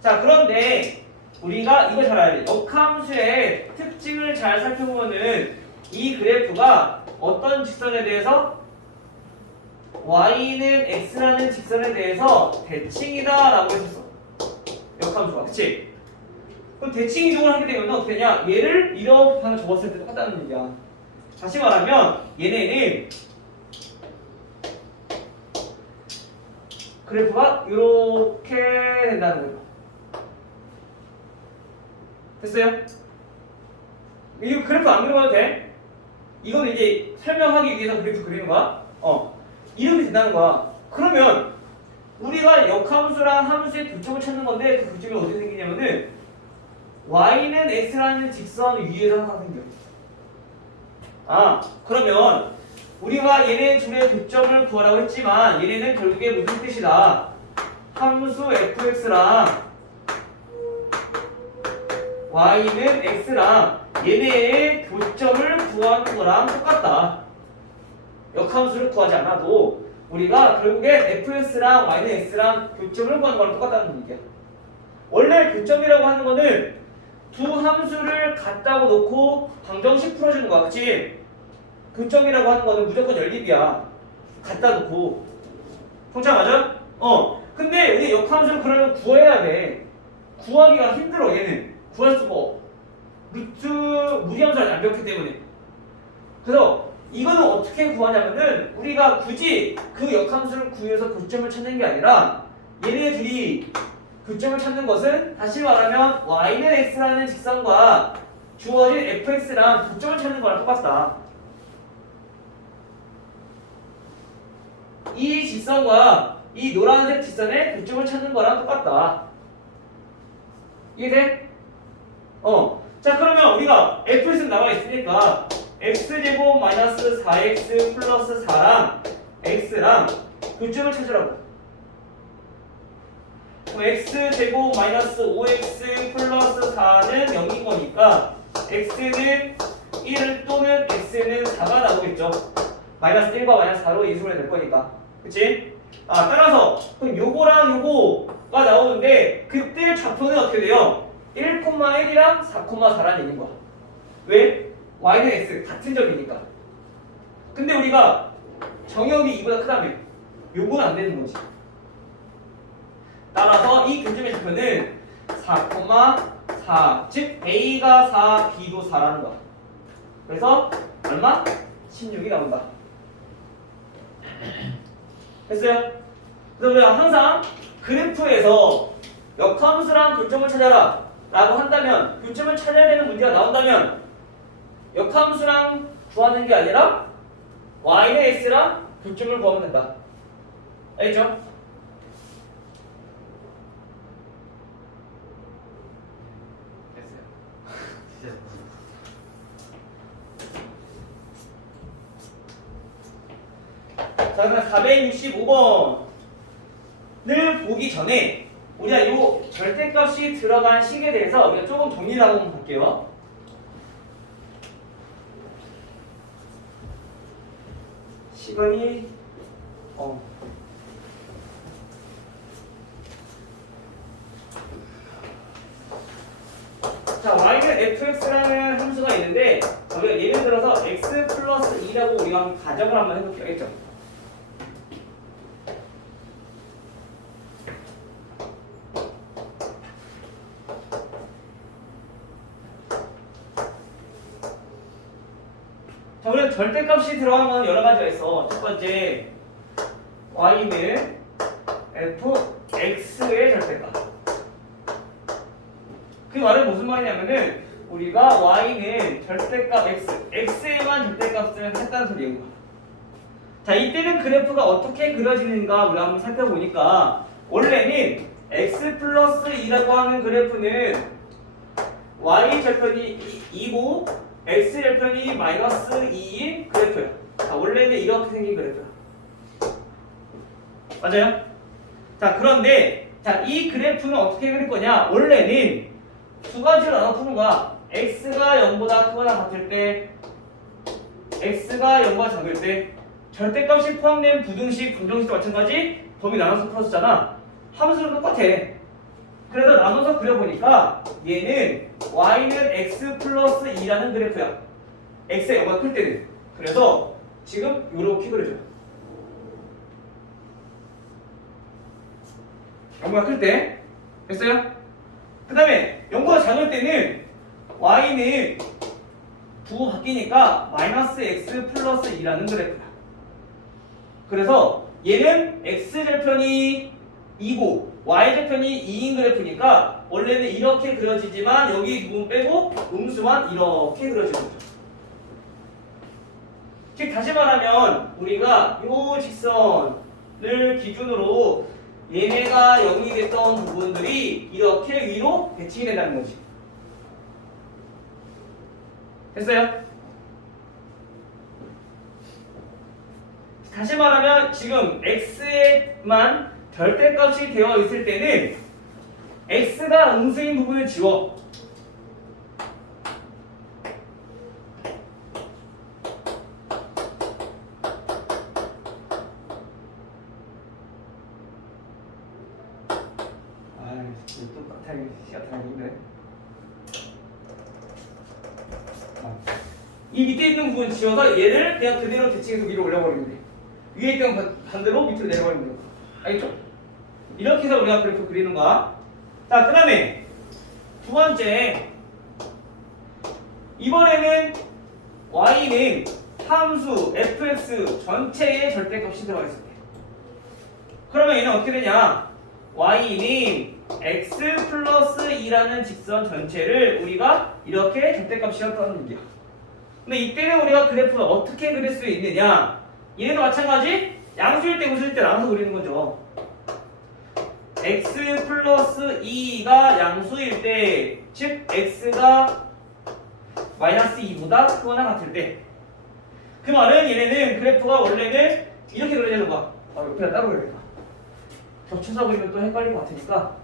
자, 그런데 우리가 이거 잘 알아야 돼. 역함수의 특징을 잘 살펴보면은 이 그래프가 어떤 직선에 대해서 y는 x라는 직선에 대해서 대칭이다 라고 했었어. 역함수가. 그치? 그럼 대칭 이동을 하게 되면 어떻게 되냐? 얘를 이렇게 방금 적었을 때 똑같다는 얘기야. 다시 말하면 얘네는 그래프가 이렇게 된다는 거죠. 됐어요? 이거 그래프 안 그려봐도 돼? 이거는 이제 설명하기 위해서 그래프 그리는 거야. 이렇게 된다는 거야. 그러면 우리가 역함수랑 함수의 교점을 찾는 건데 그 교점이 어떻게 생기냐면은 y는 x라는 직선 위에서 항상 생겨. 그러면 우리가 얘네 둘의 교점을 구하라고 했지만 얘네는 결국에 무슨 뜻이다? 함수 fx랑 y는 x랑 얘네의 교점을 구하는 거랑 똑같다. 역함수를 구하지 않아도 우리가 결국에 fx랑 y는 x랑 교점을 구하는 거랑 똑같다는 얘기야. 원래 교점이라고 하는 거는 두 함수를 같다고 놓고 방정식 풀어주는 거야. 그치? 교점이라고 하는 거는 무조건 연립이야. 갖다 놓고. 통짜 맞아? 근데 우리 역함수를 그러면 구해야 돼. 구하기가 힘들어 얘는. 구할 수가 없어. 무리함수를 안 배웠기 때문에. 그래서 이거는 어떻게 구하냐면은 우리가 굳이 그 역함수를 구해서 교점을 찾는 게 아니라 얘네들이 교점을 찾는 것은 다시 말하면 y는 x라는 직선과 주어진 fx랑 교점을 찾는 거랑 똑같다. 이 직선과 이 노란색 직선의 교점을 찾는 거랑 똑같다. 이해돼? 자 그러면 우리가 fx는 나와 있으니까 x제곱 마이너스 4x 플러스 4랑 x랑 교점을 찾으라고. 그럼 x제곱 마이너스 5x 플러스 4는 0인 거니까 x는 1 또는 x는 4가 나오겠죠. 마이너스 1과 마이너스 4로 인수분해 될 거니까. 그치? 따라서 그럼 요거랑 요거가 나오는데 그때 좌표는 어떻게 돼요? 1,1이랑 4,4라는 얘기인 거야. 왜? y는 x 같은 점이니까. 근데 우리가 정역이 2보다 크다며 요거는 안 되는 거지. 따라서 이 교점의 좌표는 4,4 즉 a가 4, b도 4라는 거야. 그래서 얼마? 16이 나온다. 됐어요? 그래서 우리가 항상 그래프에서 역함수랑 교점을 찾아라 라고 한다면 교점을 찾아야 되는 문제가 나온다면 역함수랑 구하는 게 아니라 y는 x랑 교점을 구하면 된다. 알겠죠? 됐어요. 진짜. 자 그럼 465번을 보기 전에 우리가 이 절대값이 들어간 식에 대해서 우리가 조금 정리를 한번 볼게요. 시간이 자 y는 fx라는 함수가 있는데 우리가 예를 들어서 x 플러스 2라고 우리가 한번 가정을 한번 해볼게요. 알겠죠? 자, 우리가 절대값이 들어간 건 여러 가지가 있어. 첫 번째, y는 fx의 절대값. 그 말은 무슨 말이냐면은 우리가 y는 절대값 x에만 절대값을 했다는 소리인 거야. 자, 이때는 그래프가 어떻게 그려지는가 우리가 한번 살펴보니까 원래는 x 플러스 2라고 하는 그래프는 y 절편이 2고 x 절편이 마이너스 2인 그래프야. 자, 원래는 이렇게 생긴 그래프야. 맞아요? 자, 그런데 자, 이 그래프는 어떻게 그릴 거냐? 원래는 두 가지로 나눠 푸는 거야. x가 0보다 크거나 같을 때, x가 0보다 작을 때, 절대값이 포함된 부등식, 분정식도 마찬가지 범위 나눠서 풀었잖아. 함수는 똑같아. 그래서 나눠서 그려보니까 얘는 y는 x 플러스 2라는 그래프야. x가 0보다 클 때는. 그래서 지금 이렇게 그려줘요. 0보다 클 때. 됐어요? 그 다음에 0보다 작을 때는 y는 부호 바뀌니까 마이너스 x 플러스 2라는 그래프야. 그래서 얘는 x절편이 2고 y절편이 2인 그래프니까 원래는 이렇게 그려지지만 여기 부분 빼고 음수만 이렇게 그려지는 거죠. 즉 다시 말하면 우리가 이 직선을 기준으로 얘네가 0이 됐던 부분들이 이렇게 위로 배치가 된다는 거지. 됐어요? 다시 말하면 지금 x에만 절대값이 되어 있을 때는 x가 음수인 부분을 지워. 똑같아 시작하는데 이 밑에 있는 부분 지워서 얘를 그냥 그대로 대칭해서 위로 올려버리면 돼. 위에 있던 건 반대로 밑으로 내려버리면 돼. 알겠죠? 이렇게 해서 우리가 그래프 그리는 거야. 자, 그 다음에 두 번째, 이번에는 y는 함수 fx 전체의 절대값이 들어가 있을 때. 그러면 얘는 어떻게 되냐? y는 x 플러스 2라는 직선 전체를 우리가 이렇게 절대값이었다는 얘기야. 근데 이때는 우리가 그래프를 어떻게 그릴 수 있느냐? 얘도 마찬가지 양수일 때 음수일 때 나눠서 그리는 거죠. x 플러스 2가 양수일 때, 즉 x가 마이너스 2보다 크거나 같을 때, 그 말은 얘네는 그래프가 원래는 이렇게 그려야 거야. 옆에다 따로 그려야겠다. 겹쳐서 그리면 또 헷갈릴 것 같으니까.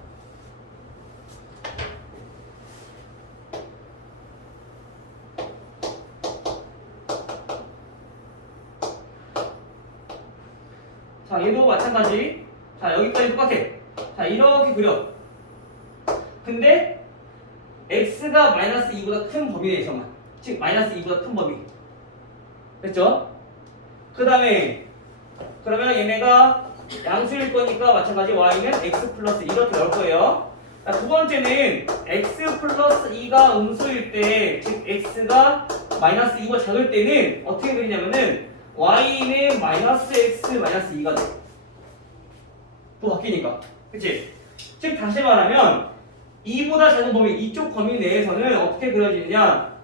자, 얘도 마찬가지. 자, 여기까지 똑같아. 자, 이렇게 그려. 근데 x가 마이너스 2보다 큰 범위 내에서만, 즉 마이너스 2보다 큰 범위. 됐죠? 그 다음에 그러면 얘네가 양수일 거니까 마찬가지 y는 x 플러스 2 이렇게 넣을 거예요. 자, 두 번째는 x 플러스 2가 음수일 때, 즉 x가 마이너스 2보다 작을 때는 어떻게 그리냐면은 y는 마이너스 x 마이너스 2가 돼. 또 바뀌니까. 그치? 즉 다시 말하면 2보다 작은 범위, 이쪽 범위 내에서는 어떻게 그려지느냐,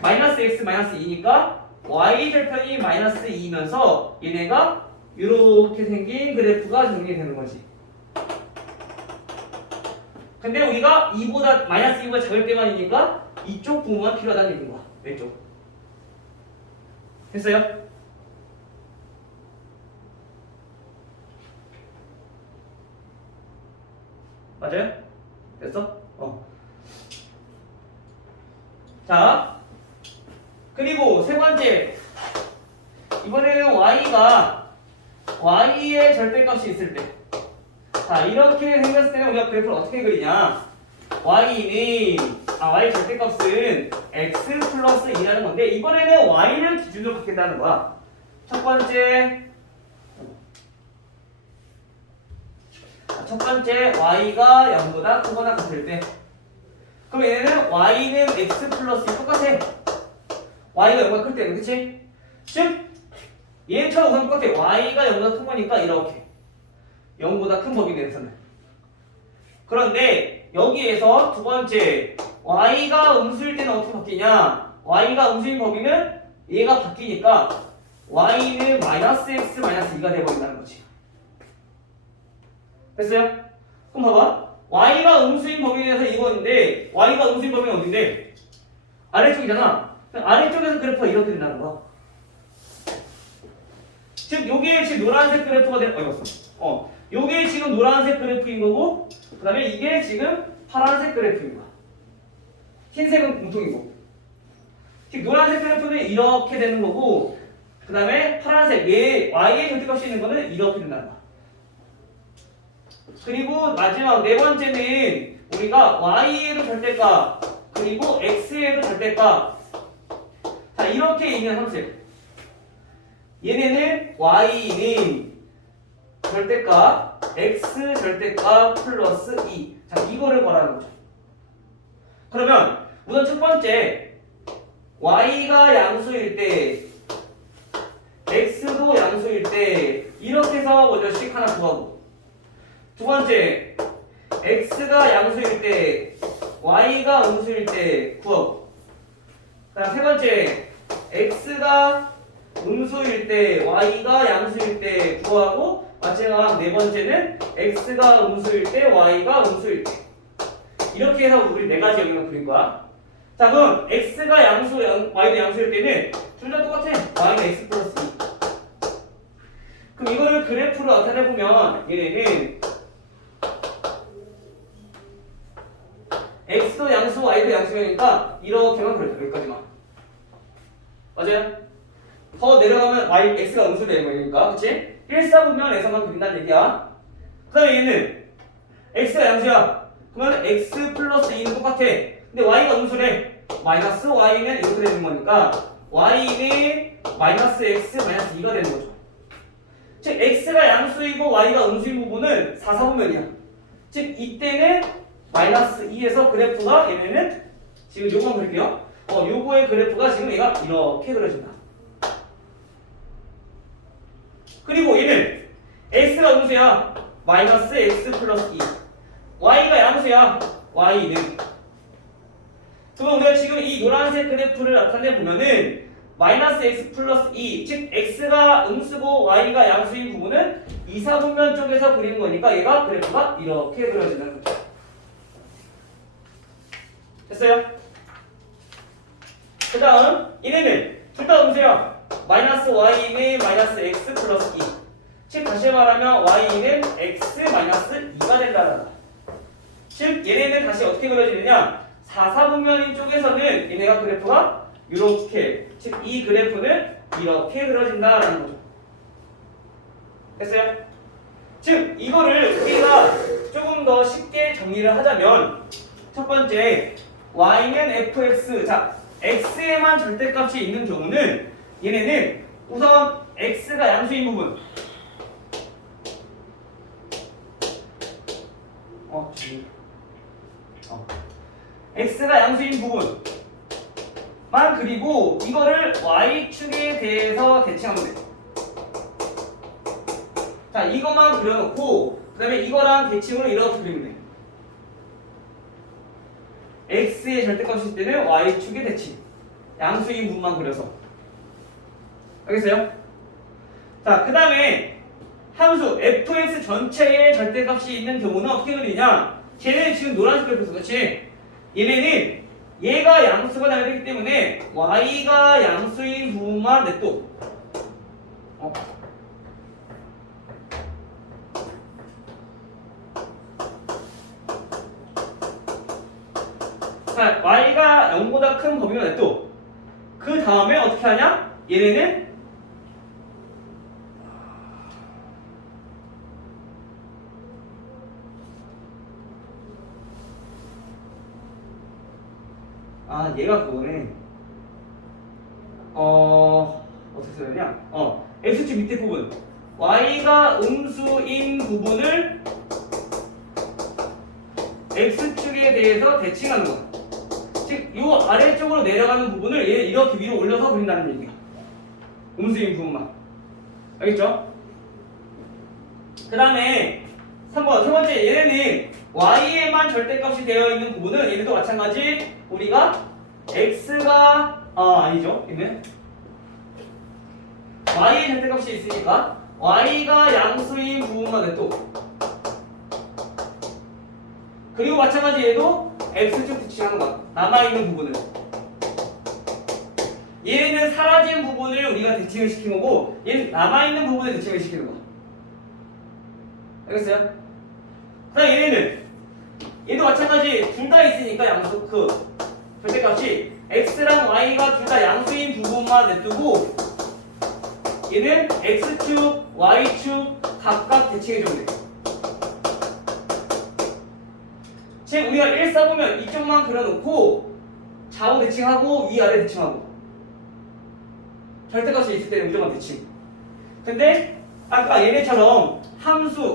마이너스 x 마이너스 2니까 y절편이 마이너스 2이면서 얘네가 이렇게 생긴 그래프가 정리되는 거지. 근데 우리가 2보다 마이너스 2보다 작을 때만이니까 이쪽 부분만 필요하다는 얘기인 거야. 왼쪽. 됐어요? 맞아요? 됐어? 자, 그리고 세 번째, 이번에는 y의 절대값이 있을 때, 자, 이렇게 생겼을 때는 우리가 그래프를 어떻게 그리냐, y 절대값은 x 플러스 2라는 건데, 이번에는 y를 기준으로 바뀐다는 거야. 첫 번째 y가 0보다 크거나 같을 때, 그럼 얘네는 y는 x 플러스 2 똑같아. y가 0보다 클 때는, 그치? 즉 얘처럼 우선 똑같아. y가 0보다 큰 거니까 이렇게 0보다 큰 범위 내에서는. 그런데 여기에서 두 번째 y가 음수일 때는 어떻게 바뀌냐, y가 음수인 범위는 얘가 바뀌니까 y는 마이너스 x 마이너스 2가 돼버린다는 거지. 됐어요? 그럼 봐봐, y가 음수인 범위에서 이거인데 y가 음수인 범위는 어딘데? 아래쪽이잖아. 아래쪽에서 그래프가 이렇게 된다는 거야. 즉 요게 지금 노란색 그래프가 요게 지금 노란색 그래프인 거고, 그 다음에 이게 지금 파란색 그래프인 거야. 흰색은 공통이고. 즉 노란색 그래프는 이렇게 되는 거고, 그 다음에 파란색 y의 절대값이 있는 거는 이렇게 된다는 거야. 그리고 마지막 네 번째는 우리가 y에도 절대값, 그리고 x에도 절대값, 자 이렇게 있는 함수. 얘네는 y는 절대값 x 절대값 플러스 2. 자 이거를 말하는 거죠. 그러면 우선 첫 번째 y가 양수일 때, x도 양수일 때 이렇게 해서 먼저씩 하나 구하고, 두 번째 x가 양수일 때 y가 음수일 때 구하고, 그다음 세 번째 x가 음수일 때 y가 양수일 때 구하고, 마지막 네 번째는 x가 음수일 때 y가 음수일 때. 이렇게 해서 우리 네 가지 영역을 그린 거야. 자 그럼 x가 y도 양수일 때는 둘 다 똑같아. y는 x 플러스 2. 그럼 이거를 그래프로 나타내보면 얘네는 x도 양수, y도 양수니까 이렇게만 그려줘. 여기까지만. 맞아요? 더 내려가면 x가 음수되는 거니까, 그치? 1사분면에서만 그린다는 얘기야. 그 다음에 얘는 x가 양수야. 그러면 x 플러스 2는 똑같아. 근데 y가 음수래. 마이너스 y는 이렇게 되는 거니까 y는 마이너스 x 마이너스 2가 되는 거죠. 즉 x가 양수이고 y가 음수인 부분은 4사분면이야. 즉 이때는 마이너스 2에서 그래프가, 얘네는 지금 요거만 그릴게요. 요거의 그래프가 지금 얘가 이렇게 그려진다. 그리고 얘는 x가 음수야. 마이너스 x 플러스 2. y가 양수야. y는. 그럼 우리가 지금 이 노란색 그래프를 나타내 보면은 마이너스 x 플러스 2, 즉 x가 음수고 y가 양수인 부분은 이사분면 쪽에서 그리는 거니까 얘가 그래프가 이렇게 그려지는 거죠. 됐어요? 그 다음 얘네는 둘 다 음수야. 마이너스 y는 마이너스 x 플러스 2, 즉 다시 말하면 y는 x 마이너스 2가 된다. 즉 얘네는 다시 어떻게 그려지느냐, 4사분면인 쪽에서는 얘네가 그래프가 이렇게, 즉 이 그래프는 이렇게 그려진다라는 거죠. 됐어요? 즉 이거를 우리가 조금 더 쉽게 정리를 하자면, 첫 번째 y는 fx, 자 x에만 절대값이 있는 경우는 얘네는 우선 x가 양수인 부분, x가 양수인 부분만 그리고 이거를 y축에 대해서 대칭하면 돼. 자 이것만 그려놓고 그 다음에 이거랑 대칭으로 이렇게 그리면 돼. x의 절대값일 때는 y축의 대칭, 양수인 부분만 그려서. 알겠어요? 자 그 다음에 함수 fx 전체의 절대값이 있는 경우는 어떻게 그리냐, 쟤는 지금 노란색 그래프에서 그렇지, 얘네는 얘가 양수가 나야 되기 때문에 y가 양수인 부분만 냅둬. 자, y가 0보다 큰 범위만 냅둬. 그 다음에 어떻게 하냐? 얘네는 얘가 그거네. 어떻게 써야 되냐? x축 밑에 부분, y가 음수인 부분을 x축에 대해서 대칭하는 거야. 즉, 이 아래쪽으로 내려가는 부분을 얘 이렇게 위로 올려서 그린다는 얘기야. 음수인 부분만. 알겠죠? 그 다음에 3번, 세 번째, 얘네는 y에만 절대값이 되어 있는 부분은 얘네도 마찬가지 우리가 x가 아니죠. 얘는 y의 절대값이 있으니까 y가 양수인 부분만 냅둬. 그리고 마찬가지 얘도 x축 대칭하는 거야. 남아있는 부분을. 얘는 사라진 부분을 우리가 대칭을 시킨 거고, 얘는 남아있는 부분을 대칭을 시키는 거야. 알겠어요? 그 다음 얘네는, 얘도 마찬가지 둘 다 있으니까 양수, 절대값이 x랑 y가 둘 다 양수인 부분만 냅두고, 얘는 x축, y축 각각 대칭해주면 돼. 즉 우리가 1, 4 보면 이쪽만 그려놓고 좌우 대칭하고 위아래 대칭하고, 절대값이 있을 때는 이쪽만 대칭. 근데 아까 얘네처럼 함수